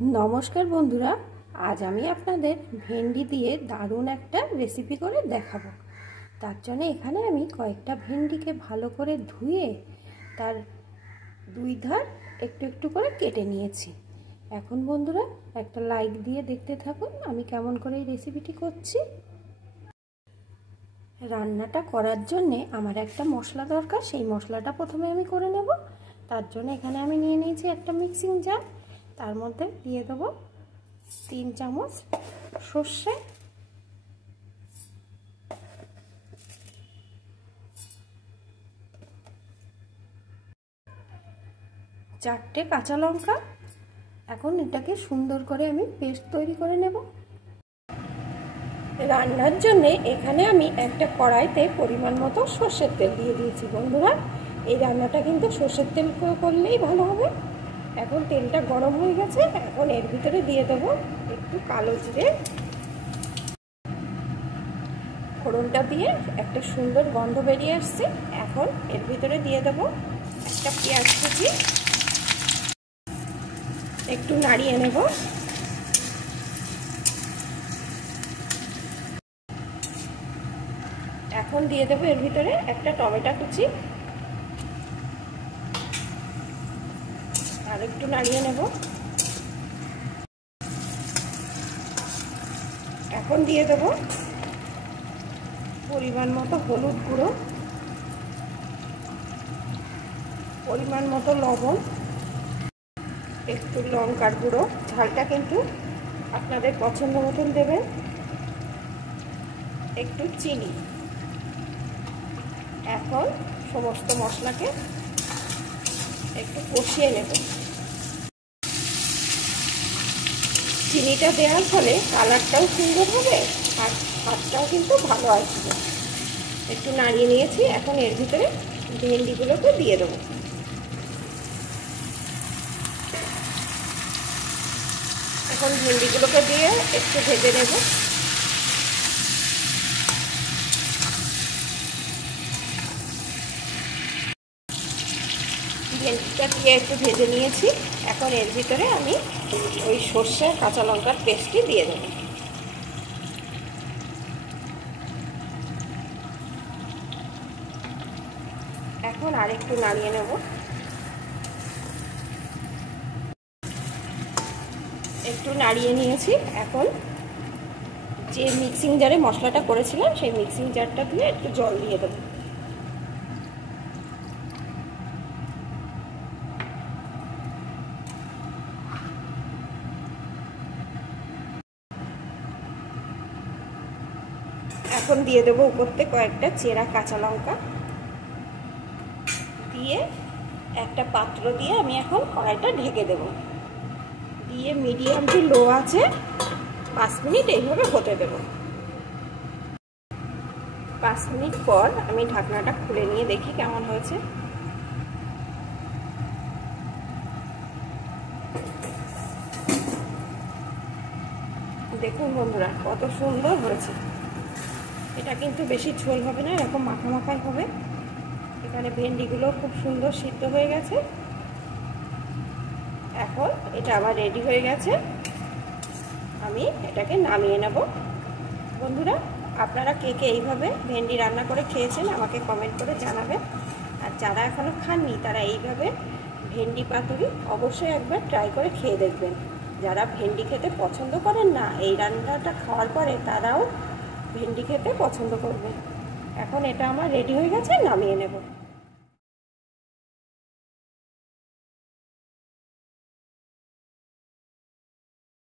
नमस्कार बंधुरा आज आमी आपनादेर भेंडी दिए दारुण एकटा रेसिपि करे देखाबो। तार जन्य एखाने आमी कयेकटा भेंडिके भालो करे धुए तार दुई धार एकटु एकटु करे केटे नियेछि। एखन बंधुरा एकटा लाइक दिए देखते थाकुन आमी केमन करे रेसिपिटी करछि। रान्नाटा करार जन्य आमार एकटा मशला दरकार, सेई मशलाटा प्रथमे आमी करे नेब। तार जन्य एखाने आमी निये नियेछि एकटा मिक्सिंग जार, तार मध्य दिए देव 3 चामच सर्षे, 4টে কাঁচা লঙ্কা। এখন এটাকে সুন্দর করে আমি পেস্ট তৈরি করে নেব। রান্নার জন্য এখানে আমি একটা কড়াইতে পরিমাণ মতো সরষের তেল দিয়ে দিয়েছি। বন্ধুরা, এই রান্নাটা কিন্তু সরষের তেল করলেই ভালো হবে। এখন তেলটা গরম হয়ে গেছে, এখন এর ভিতরে দিয়ে দেব একটু কালো জিরে। ফোড়নটা দিয়ে একটা সুন্দর গন্ধ বেরিয়ে আসছে। এখন এর ভিতরে দিয়ে দেব একটা পেঁয়াজ কুচি, একটু নাড়িয়ে নেব। এখন দিয়ে দেব এর ভিতরে একটা টমেটো কুচি, আর একটু নাড়িয়ে নেব। এখন দিয়ে দেব পরিমাণ মতো হলুদ গুঁড়ো, পরিমাণ মতো লবণ, একটু লঙ্কার গুঁড়ো, ঝালটা কিন্তু আপনাদের পছন্দ মতন দেবেন, একটু চিনি। এখন সমস্ত মশলাকে একটু কষিয়ে নেব। চিনিটা দেওয়ার ফলে কালারটাও সুন্দর হবে আর স্বাদটাও কিন্তু ভালো আসবে। একটু নাড়িয়ে নিয়েছি, এখন এর ভিতরে ভেন্ডিগুলোকে দিয়ে দেবো। এখন ভেন্ডিগুলোকে দিয়ে একটু ভেজে নেব। ভেন্ডিটা দিয়ে একটু ভেজে নিয়েছি, এখন এর ভিতরে আমি ওই সর্ষে কাঁচা লঙ্কার পেস্টটি দিয়ে দেব। এখন আরেকটু নাড়িয়ে নেব। একটু নাড়িয়ে নিয়েছি, এখন যে মিক্সিং জারে মশলাটা করেছিলাম সেই মিক্সিং জারটা দিয়ে একটু জল দিয়ে দেবো। এখন দিয়ে দেবো উপর থেকে কয়েকটা চেরা কাঁচা লঙ্কা দিয়ে একটা পাত্র দিয়ে আমি এখন কড়াইটা ঢেকে দেব। দিয়ে মিডিয়াম টু লো আছে 5 মিনিট এইভাবে হতে দেব। 5 মিনিট পর আমি ঢাকনাটা খুলে নিয়ে দেখি কেমন হয়েছে। দেখুন বন্ধুরা, কত সুন্দর হয়েছে। এটা কিন্তু বেশি ঝোল হবে না, এরকম মাখা মাখাই হবে। এখানে ভেন্ডিগুলো খুব সুন্দর সিদ্ধ হয়ে গেছে। এখন এটা আবার রেডি হয়ে গেছে, আমি এটাকে নামিয়ে নেব। বন্ধুরা, আপনারা কে কে এইভাবে ভেন্ডি রান্না করে খেয়েছেন আমাকে কমেন্ট করে জানাবেন। আর যারা এখনো খাননি তারা এইভাবে ভেন্ডি পাতুরি অবশ্যই একবার ট্রাই করে খেয়ে দেখবেন। যারা ভেন্ডি খেতে পছন্দ করেন না, এই রান্নাটা খাওয়ার পরে তারাও ভেন্ডি খেতে পছন্দ করবে। এখন এটা আমার রেডি হয়ে গেছে, নামিয়ে নেব।